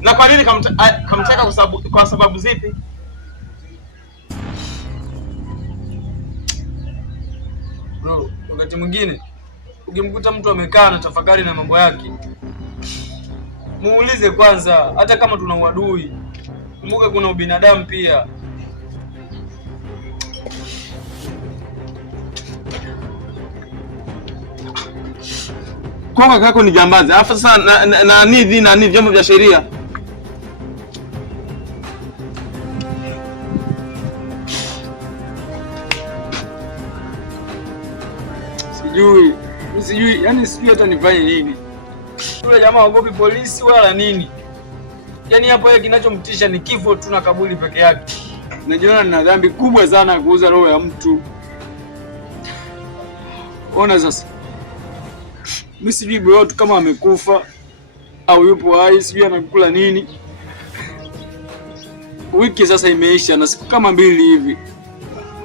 Na kwa nini kamtaka kwa sababu zipi? Bro, wakati mwingine ukimkuta mtu amekaa na tafakari na mambo yake, muulize kwanza, hata kama tuna uadui. Kumbuka kuna ubinadamu pia. Kwa kaka yako ni jambazi. Alafu sasa na nini vyombo vya sheria. Sijui, yani sijui hata nifanye nini. Yule jamaa haogopi polisi wala nini. Yaani hapo yeye kinachomtisha ni kifo tu na kaburi peke yake. Najiona nina dhambi kubwa sana ya kuuza roho ya mtu. Ona sasa. Mimi sijui bro tu kama amekufa au yupo hai, sijui anakula nini. Wiki sasa imeisha na siku kama 2 hivi.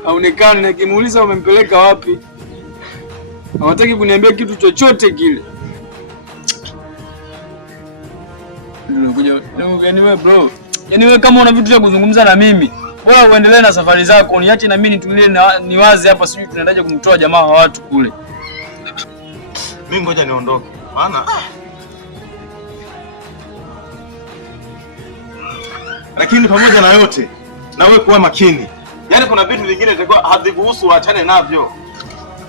Haonekani, na kimuuliza wamempeleka wapi. Hawataki kuniambia kitu chochote kile. Yaani wewe bro, yaani wewe kama una vitu vya kuzungumza na mimi, bora uendelee na safari zako, niache na mimi nitulie niwaze hapa, sijui tunaendaje kumtoa jamaa wa watu kule. Mimi ngoja niondoke. Maana lakini pamoja na yote, na wewe kuwa makini. Yaani kuna vitu vingine vitakuwa havikuhusu, waachane navyo.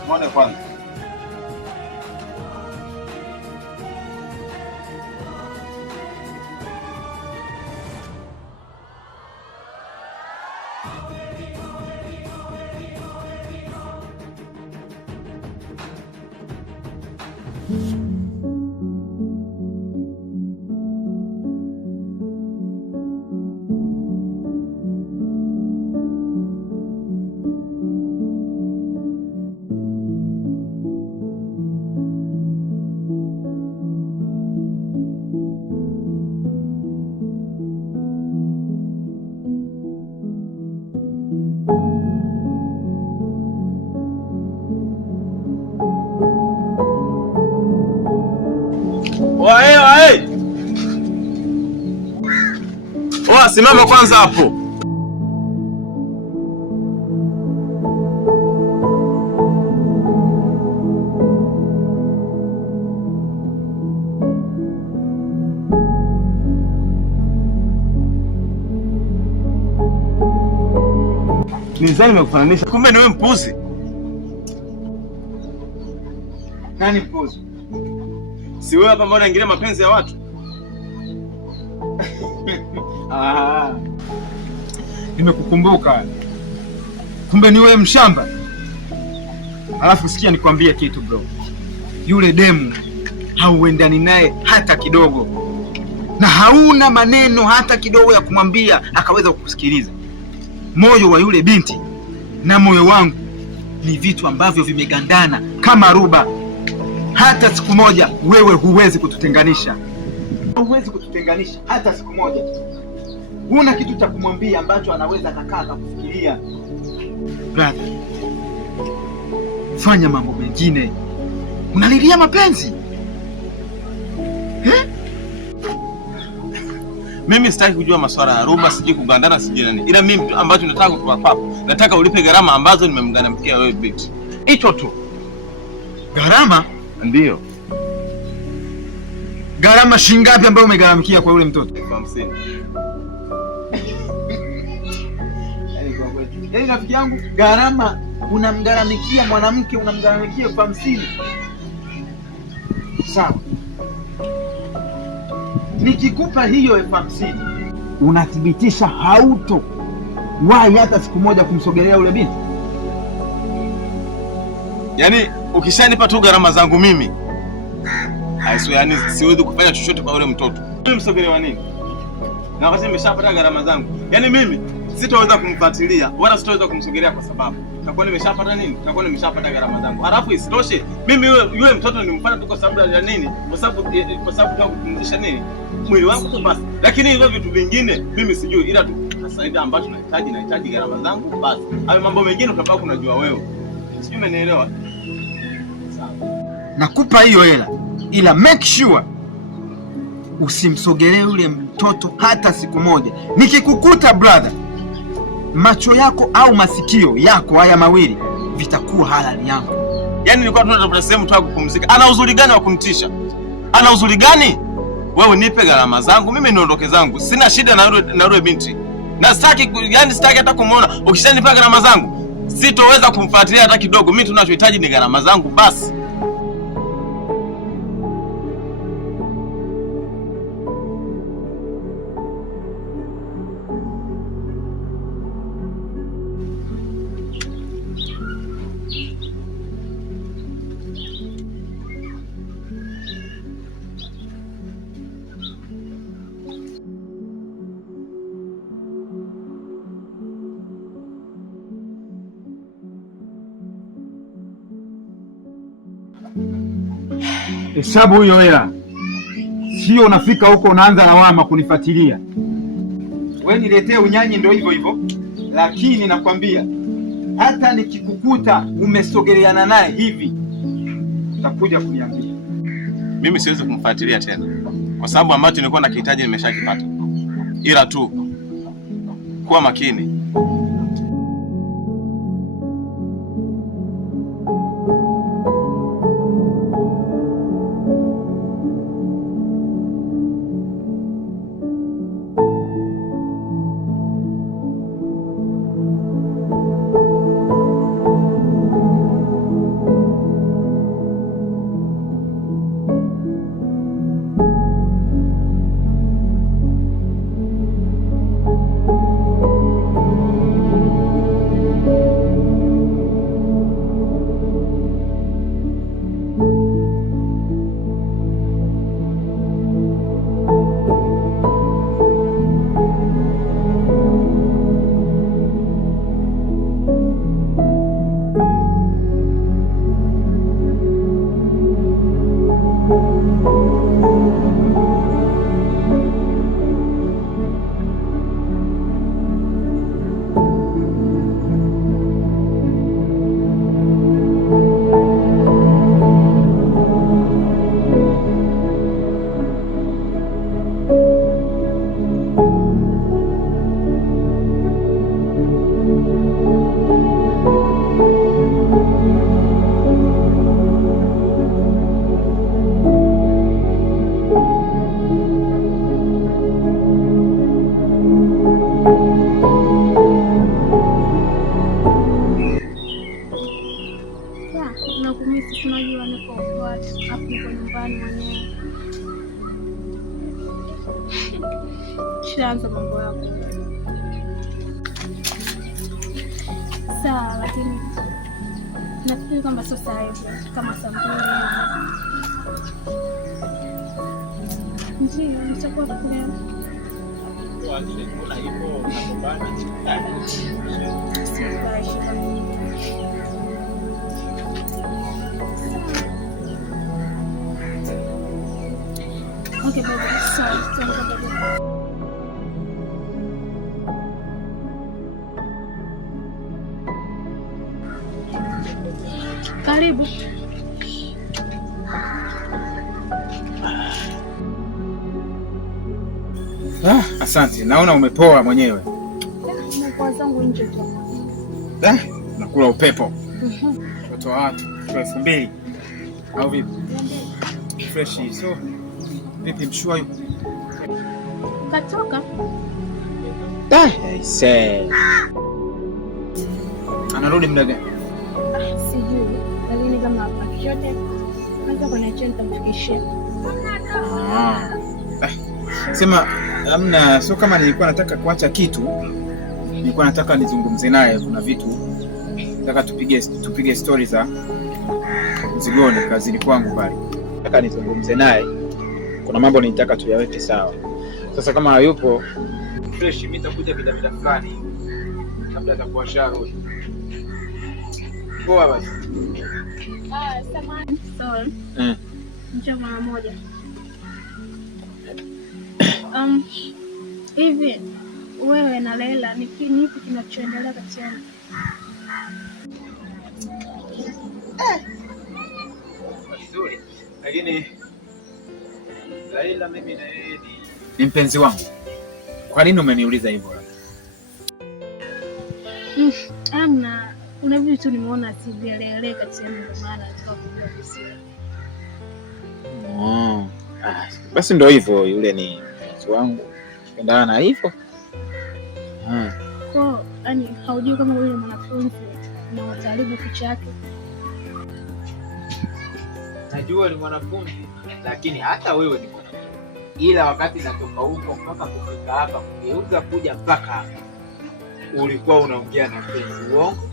Muone kwanza. Wae. Simama kwanza hapo. Nizani nimekufananisha. Kumbe ni wewe mpuzi. Nani mpuzi? Si wewe hapa mbona unaingilia mapenzi ya watu? Nimekukumbuka. Kumbe ni wewe mshamba. Alafu sikia nikwambie kitu bro. Yule demu hauendani naye hata kidogo. Na hauna maneno hata kidogo ya kumwambia akaweza kukusikiliza. Moyo wa yule binti na moyo wangu ni vitu ambavyo vimegandana kama ruba. Hata siku moja wewe huwezi kututenganisha. Huwezi kututenganisha hata siku moja. Huna kitu cha kumwambia ambacho anaweza akakaa kufikiria. Brother, fanya mambo mengine. Unalilia mapenzi? Mimi sitaki kujua masuala ya ruba, siji kugandana, siji nani. Ila mimi ambacho nataka kutoka kwako, nataka ulipe gharama ambazo nimemgharamia wewe binti. Hicho tu. Gharama? Ndio. Gharama shingapi ambayo umegharamikia kwa yule mtoto? 50. Yaani rafiki yangu, gharama unamgharamikia mwanamke, unamgharamikia 50. Sawa. Nikikupa hiyo 50, unathibitisha hauto wahi hata siku moja kumsogelea yule binti? Yaani ukishanipa tu gharama zangu mimi, yaani siwezi kufanya chochote kwa yule mtoto. Mimi msogelewa nini? Na wakati nimeshapata gharama zangu. Yaani mimi sitaweza kumfuatilia wala sitaweza kumsogelea kwa sababu nakuwa nimeshapata nini? Nakuwa nimeshapata gharama zangu. Halafu isitoshe mimi yule mtoto nilimfanya tu kwa sababu ya nini? Kwa sababu tu kupumzisha nini? Mwili wangu tu basi. Lakini hivyo vitu vingine mimi sijui, ila tu sasa hivi ambacho nahitaji gharama zangu basi. Hayo mambo mengine utabaki unajua wewe. Sijui umenielewa? Sawa. Nakupa hiyo hela, ila make sure usimsogelee yule mtoto hata siku moja. Nikikukuta brother, macho yako au masikio yako haya mawili vitakuwa halali yangu. Yaani nilikuwa tunatafuta sehemu tu ya kupumzika. Ana uzuri gani wa kunitisha? Ana uzuri gani? Wewe nipe gharama zangu, mimi niondoke zangu. Sina shida na yule binti. Na sitaki hata kumuona. Ukishanipa gharama zangu, sitoweza kumfuatilia hata kidogo. Mimi tunachohitaji ni gharama zangu basi. Hesabu hiyo hela. Sio unafika huko unaanza lawama kunifuatilia. Wewe niletee unyanyi ndio hivyo hivyo. Lakini nakwambia hata nikikukuta umesogeleana naye hivi utakuja kuniambia. Mimi siwezi kumfuatilia tena. Kwa sababu ambacho nilikuwa nakihitaji nimeshakipata. Ila tu kuwa makini. Shaanza mambo yako. Sawa, lakini nafikiri kwamba sio sawa hivyo, kama saa 2. Ndio, nitakuwa kule. Okay, baby, sorry. Karibu. Asante. Naona umepoa mwenyewe. Nimepoa zangu nje tu. Nakula upepo. Watoto wa watu 2000 au vipi? Fresh. So vipi mshua yuko? Katoka? Anarudi muda gani? Sijui. Lakini kama akishote kwanza kwa niache nitamfikishia. Sema amna, sio kama nilikuwa nataka kuacha kitu. Nilikuwa nataka nizungumze naye, kuna vitu nataka tupige stories za mzigoni kazini kwangu pale. Nataka nizungumze naye. Kuna mambo nitaka tuyaweke sawa. Sasa kama hayupo fresh, mimi nitakuja bila fulani. Labda atakuwa sharudi. Poa basi. Samahani. Sorry. Njoo mara moja. Hivi wewe na Leila ni kipi kinachoendelea kati yenu? Vizuri. Lakini Zaila mimi na yeye ni mpenzi wangu. Kwa nini umeniuliza hivyo? Amna, kuna vitu tu nimeona sivieleweka kati yenu ndio maana nataka kujua vizuri. Basi ndio hivyo, yule ni mpenzi wangu. Pendana na hivyo. Kwa yani haujui kama yule mwanafunzi na wataribu kichwa chake. Najua ni mwanafunzi, lakini hata wewe ni mwanafunzi. Ila wakati natoka huko mpaka kufika hapa kugeuza kuja mpaka hapa, ulikuwa unaongea na mpenzi uongo?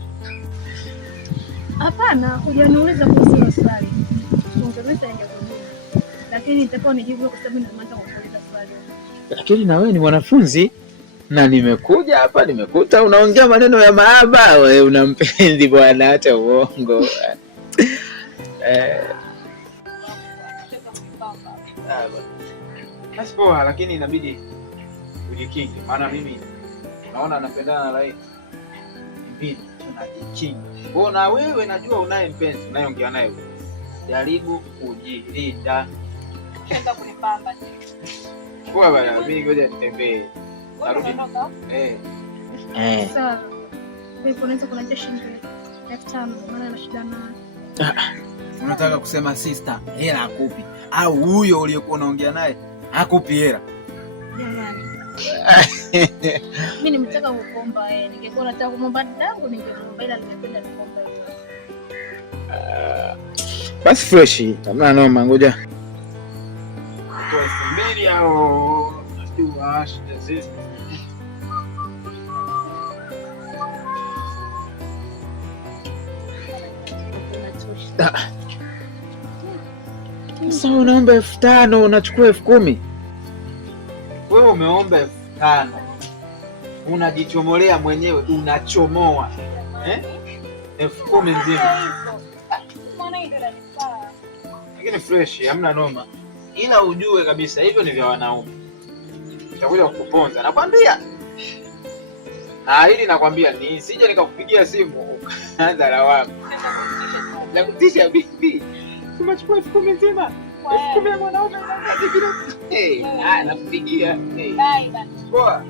Hapana, hujaniuliza kuhusu swali. Ungeweza ingekujibu. Lakini nitakuwa nijibu kwa sababu nimeanza kukuuliza swali. Lakini na wewe ni mwanafunzi na nimekuja hapa nimekuta unaongea maneno ya mahaba, wewe una mpenzi bwana, acha uongo. Basi poa, lakini inabidi ujikinge, maana mimi naona napendana na Laila. Inabidi tunajikinga. Mbona wewe najua unaye mpenzi, unayeongea naye wewe. Jaribu kujilinda. Kwenda kunipamba. Poa bwana, mimi ngoja nitembee. Narudi. Sawa. Wewe unaweza kuniacha shilingi 5,000 maana na shida na. Unataka kusema sister, hela hakupi au huyo uliyekuwa unaongea naye hakupi hela? Jamani. Mimi nimetaka kukuomba yeye. Ningekuwa nataka kumomba dadangu ningemwomba, ila nimependa kukuomba wewe. Basi fresh, hamna noma, ngoja. Kwa Siberi au najua shida zetu. Sasa unaomba 5,000 unachukua 10,000. Wewe umeomba 5,000. Unajichomolea mwenyewe, unachomoa. 10,000 nzima. Lakini fresh, hamna noma. Ila ujue kabisa hivyo ni vya wanaume. Nitakuja kukuponza, nakwambia. Na hili nakwambia nisije nikakupigia simu ukaanza lawama. La kutisha vipi? Tumechukua 10,000 nzima. 10,000 ya mwanaume na bila. Nakupigia. Bye bye. Poa.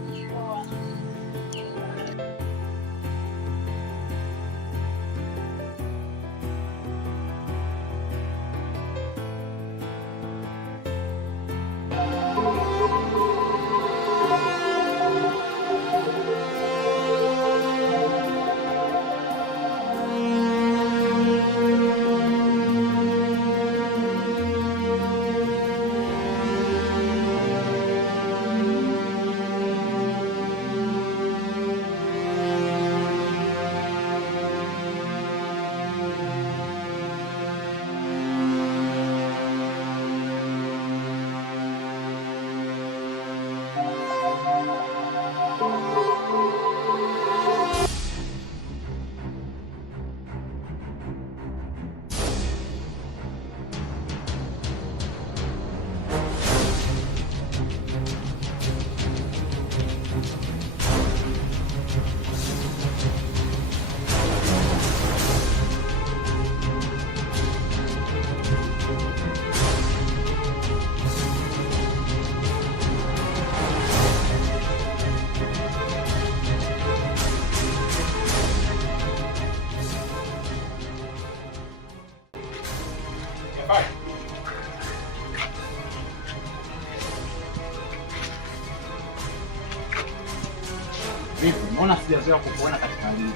Vipi? Mbona sijazoea kukuona katika hali hii?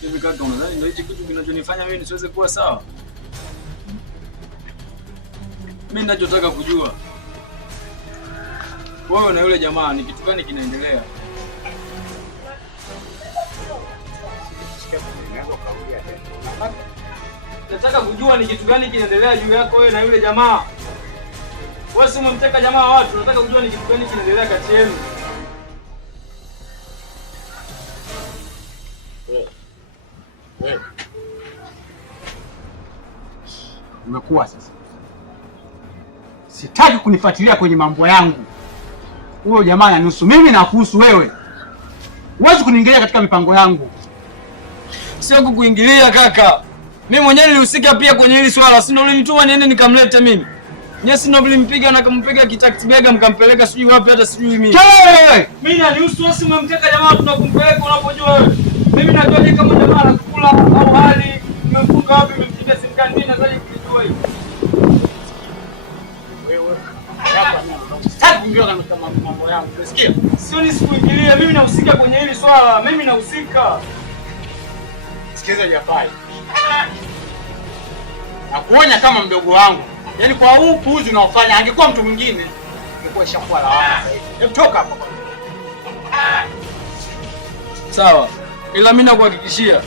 Hivi kaka, unadhani ndio hichi kitu kinachonifanya mimi nisiweze kuwa sawa? Mimi ninachotaka kujua, wewe na yule jamaa ni kitu gani kinaendelea? Nataka kujua ni kitu gani kinaendelea juu yako wewe na yule jamaa. Wewe si umemteka jamaa wa watu, nataka kujua ni kitu gani kinaendelea kati yenu. Umekuwa sasa. Sitaki kunifuatilia kwenye mambo yangu. Huyo jamaa ananihusu mimi na kuhusu wewe. Huwezi kuniingilia katika mipango yangu. sio kukuingilia kaka. Mimi mwenyewe nilihusika pia kwenye hili swala. Si ndio ulinituma niende nikamlete mimi? Nyie si ndio mlimpiga na kumpiga kitaktibega mkampeleka sijui wapi hata sijui mimi. Mimi nanihusu wewe umemteka jamaa tunakumpeleka unapojua wewe. Mimi najua kama jamaa anakula au hali umemfunga wapi umempiga simkani mimi nadhani kujua hiyo. Wewe. Hapa mimi. Sitaki kuingia kama mambo yangu. Unasikia? Sio nisikuingilia, mimi nahusika kwenye hili swala. Mimi nahusika. Sikiza Jafari. Nakuonya kama mdogo wangu. Yaani kwa huu puuzi unaofanya angekuwa mtu mwingine ingekuwa ishakuwa lawama. Hebu toka hapa. Sawa. Ila mimi nakuhakikishia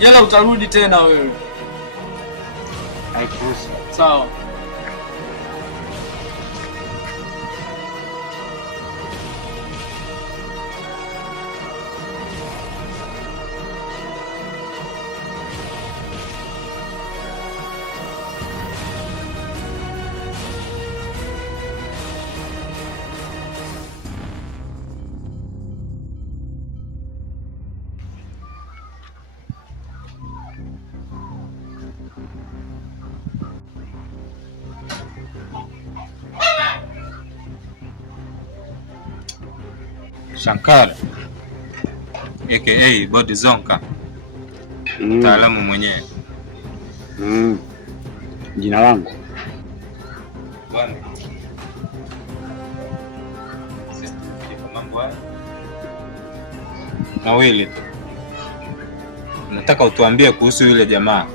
yala utarudi tena wewe. Haikuhusu. Sawa. Shankar aka Body Zonka, mtaalamu mwenyewe. Jina langu Bwana. Mambo haya mawili tu. Nataka utuambie kuhusu yule jamaa.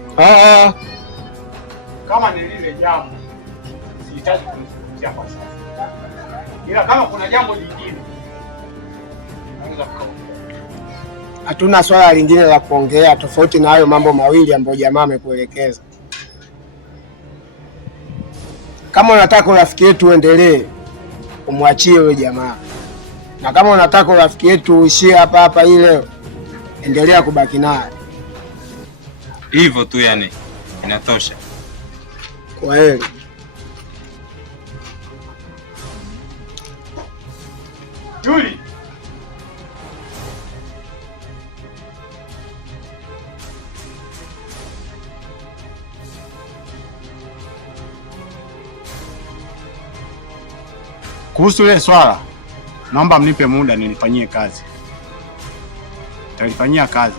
kama ni lile jambo sihitaji kuzungumzia kwa sasa. Ila kama kuna jambo lingine naweza kuongea. Hatuna swala lingine la kuongea tofauti na hayo mambo mawili ambayo jamaa amekuelekeza. Kama unataka urafiki wetu uendelee, umwachie yule jamaa. Na kama unataka urafiki wetu uishie hapa hapa hii leo, endelea kubaki naye. Hivyo tu yani inatosha. Kwa heri. Tuli. Kuhusu ile swala, naomba mnipe muda nilifanyie kazi. Nitalifanyia kazi.